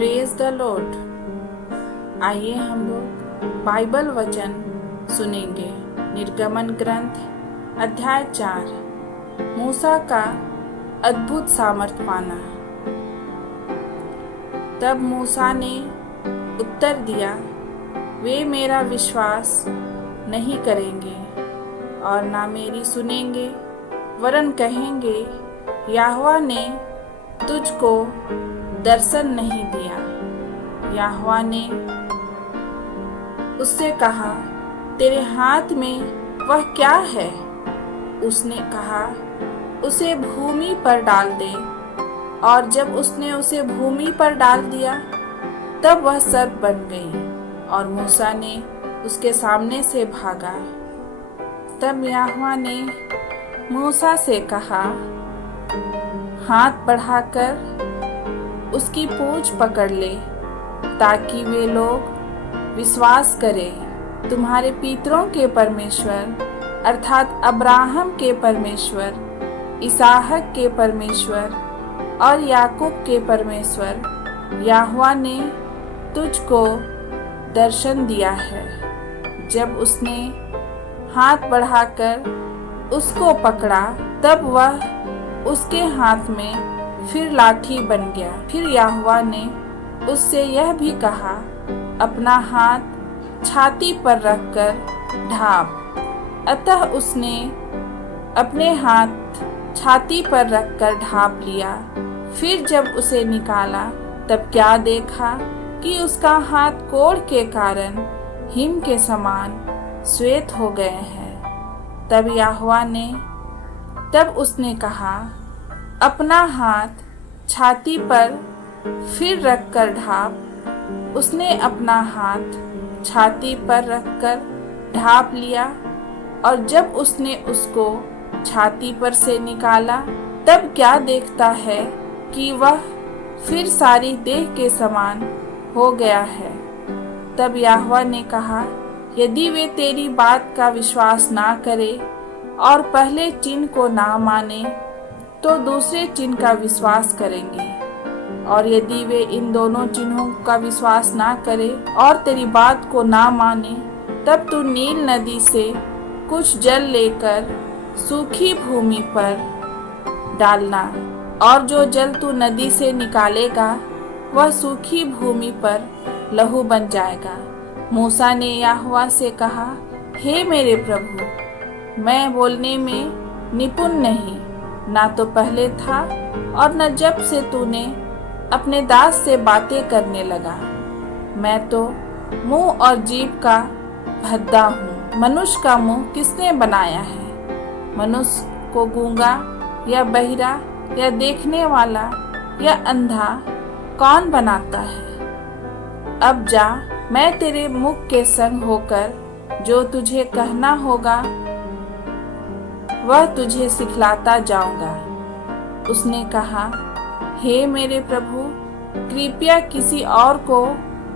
Praise the Lord. आइए हम लोग बाइबल वचन सुनेंगे। निर्गमन ग्रंथ अध्याय 4, मूसा का अद्भुत सामर्थ पाना। तब मूसा ने उत्तर दिया, वे मेरा विश्वास नहीं करेंगे और ना मेरी सुनेंगे, वरन कहेंगे, यहोवा ने तुझको दर्शन नहीं दिया। यहोवा ने उससे कहा, तेरे हाथ में वह क्या है? उसने कहा, उसे भूमि पर डाल दे। और जब उसने उसे भूमि पर डाल दिया, तब वह सर्प बन गई और मूसा ने उसके सामने से भागा। तब यहोवा ने मूसा से कहा, हाथ बढ़ाकर उसकी पूंछ पकड़ ले, ताकि वे लोग विश्वास करें तुम्हारे पितरों के परमेश्वर अर्थात अब्राहम के परमेश्वर, इसहाक के परमेश्वर और याकूब के परमेश्वर यहोवा ने तुझको दर्शन दिया है। जब उसने हाथ बढ़ाकर उसको पकड़ा, तब वह उसके हाथ में फिर लाठी बन गया। फिर यहोवा ने उससे यह भी कहा, अपना हाथ छाती पर रखकर ढाँप। अतः उसने अपने हाथ छाती पर रखकर ढाँप लिया। फिर जब उसे निकाला, तब क्या देखा कि उसका हाथ कोढ़ के कारण हिम के समान श्वेत हो गए हैं। तब उसने कहा, अपना हाथ छाती पर फिर रखकर ढाँप। उसने अपना हाथ छाती पर रखकर ढाँप लिया और जब उसने उसको छाती पर से निकाला, तब क्या देखता है कि वह फिर सारी देह के समान हो गया है। तब यहोवा ने कहा, यदि वे तेरी बात का विश्वास ना करे और पहले चिन्ह को ना माने, तो दूसरे चिन्ह का विश्वास करेंगे। और यदि वे इन दोनों चिन्हों का विश्वास ना करे और तेरी बात को ना माने, तब तू नील नदी से कुछ जल लेकर सूखी भूमि पर डालना, और जो जल तू नदी से निकालेगा वह सूखी भूमि पर लहू बन जाएगा। मूसा ने यहोवा से कहा, हे मेरे प्रभु, मैं बोलने में निपुण नहीं, ना तो पहले था और न जब से तूने अपने दास से बातें करने लगा। मैं तो मुंह और जीभ का भद्दा हूँ। मनुष्य का मुंह किसने बनाया है? मनुष्य को गूंगा या बहिरा या देखने वाला या अंधा कौन बनाता है? अब जा, मैं तेरे मुख के संग होकर जो तुझे कहना होगा वह तुझे सिखलाता जाऊंगा। उसने कहा, हे मेरे प्रभु, कृपया किसी और को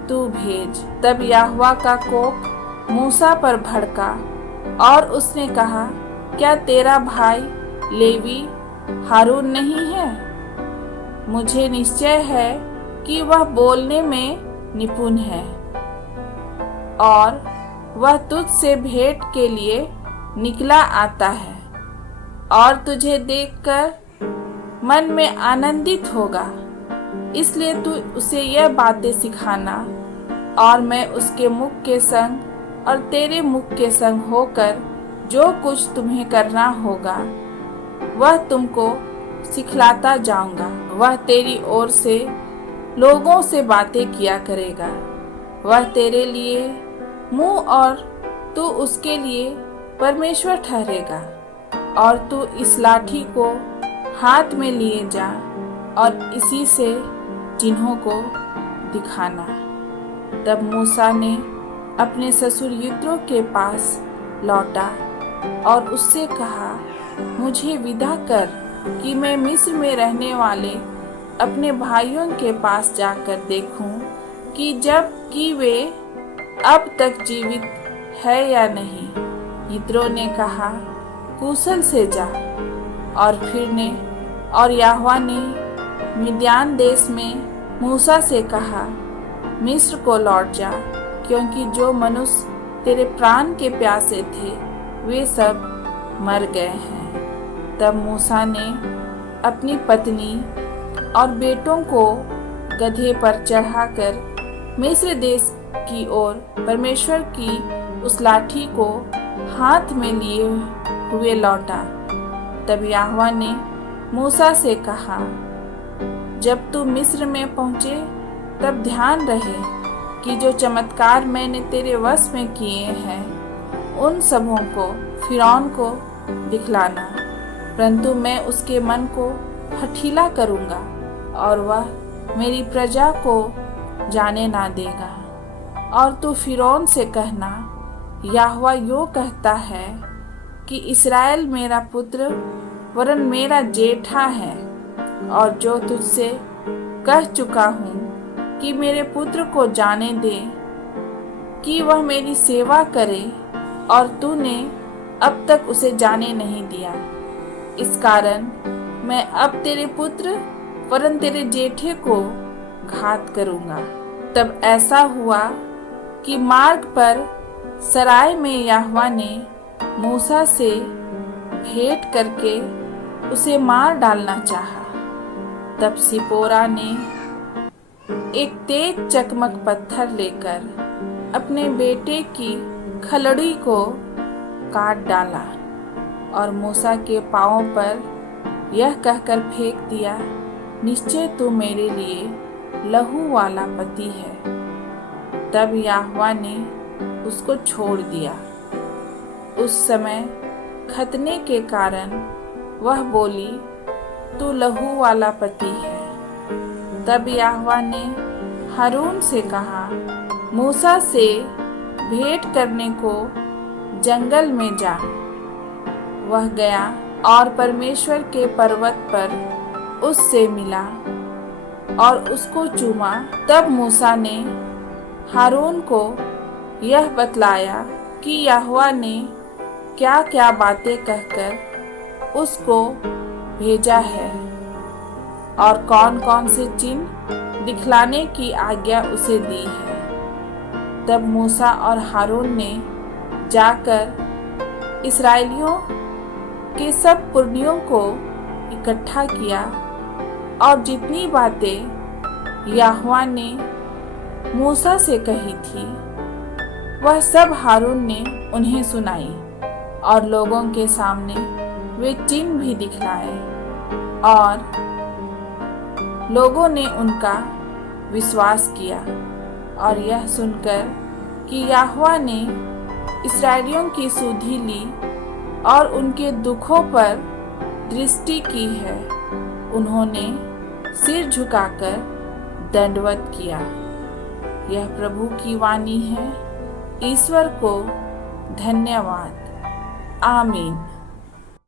तू भेज। तब यहोवा का कोप मूसा पर भड़का और उसने कहा, क्या तेरा भाई लेवी हारून नहीं है? मुझे निश्चय है कि वह बोलने में निपुण है और वह तुझसे भेंट के लिए निकला आता है और तुझे देखकर मन में आनंदित होगा। इसलिए तू उसे यह बातें सिखाना, और मैं उसके मुख के संग और तेरे मुख के संग होकर जो कुछ तुम्हें करना होगा वह तुमको सिखलाता जाऊंगा। वह तेरी ओर से लोगों से बातें किया करेगा। वह तेरे लिए मुंह और तू उसके लिए परमेश्वर ठहरेगा। और तू इस लाठी को हाथ में लिए जा और इसी से चिन्हों को दिखाना। तब मूसा ने अपने ससुर यित्रो के पास लौटा और उससे कहा, मुझे विदा कर कि मैं मिस्र में रहने वाले अपने भाइयों के पास जाकर देखूं कि वे अब तक जीवित है या नहीं। यित्रो ने कहा, कुशल से जा। और यहोवा ने मिद्यान देश में मूसा से कहा, मिस्र को लौट जा, क्योंकि जो मनुष्य तेरे प्राण के प्यासे थे वे सब मर गए हैं। तब मूसा ने अपनी पत्नी और बेटों को गधे पर चढ़ाकर मिस्र देश की ओर परमेश्वर की उस लाठी को हाथ में लिए हुए लौटा। तब यहोवा ने मूसा से कहा, जब तू मिस्र में पहुँचे तब ध्यान रहे कि जो चमत्कार मैंने तेरे वश में किए हैं उन सबों को फिरौन को दिखलाना, परंतु मैं उसके मन को हठीला करूँगा और वह मेरी प्रजा को जाने ना देगा। और तू फिरौन से कहना, यहोवा यो कहता है कि इस्राएल मेरा पुत्र वरन मेरा जेठा है, और जो तुझसे कह चुका हूँ कि मेरे पुत्र को जाने दे कि वह मेरी सेवा करे, और तूने अब तक उसे जाने नहीं दिया। इस कारण मैं अब तेरे पुत्र वरन तेरे जेठे को घात करूँगा। तब ऐसा हुआ कि मार्ग पर सराय में यहोवा ने मूसा से भेंट करके उसे मार डालना चाहा। तब सिपोरा ने एक तेज चकमक पत्थर लेकर अपने बेटे की खलड़ी को काट डाला और मूसा के पांवों पर यह कहकर फेंक दिया, निश्चय तू मेरे लिए लहू वाला पति है। तब यहोवा ने उसको छोड़ दिया। उस समय खतने के कारण वह बोली, तू लहू वाला पति है। तब यहोवा ने हारून से कहा, मूसा से भेंट करने को जंगल में जा। वह गया और परमेश्वर के पर्वत पर उससे मिला और उसको चूमा। तब मूसा ने हारून को यह बतलाया कि यहोवा ने क्या क्या बातें कहकर उसको भेजा है और कौन कौन से चिन्ह दिखलाने की आज्ञा उसे दी है। तब मूसा और हारून ने जाकर इस्राएलियों के सब पुरनियों को इकट्ठा किया और जितनी बातें यहोवा ने मूसा से कही थी वह सब हारून ने उन्हें सुनाई, और लोगों के सामने वे चिन्ह भी दिखलाए, और लोगों ने उनका विश्वास किया। और यह सुनकर कि यहोवा ने इस्राएलियों की सुधि ली और उनके दुखों पर दृष्टि की है, उन्होंने सिर झुकाकर दंडवत किया। यह प्रभु की वाणी है। ईश्वर को धन्यवाद। आमीन।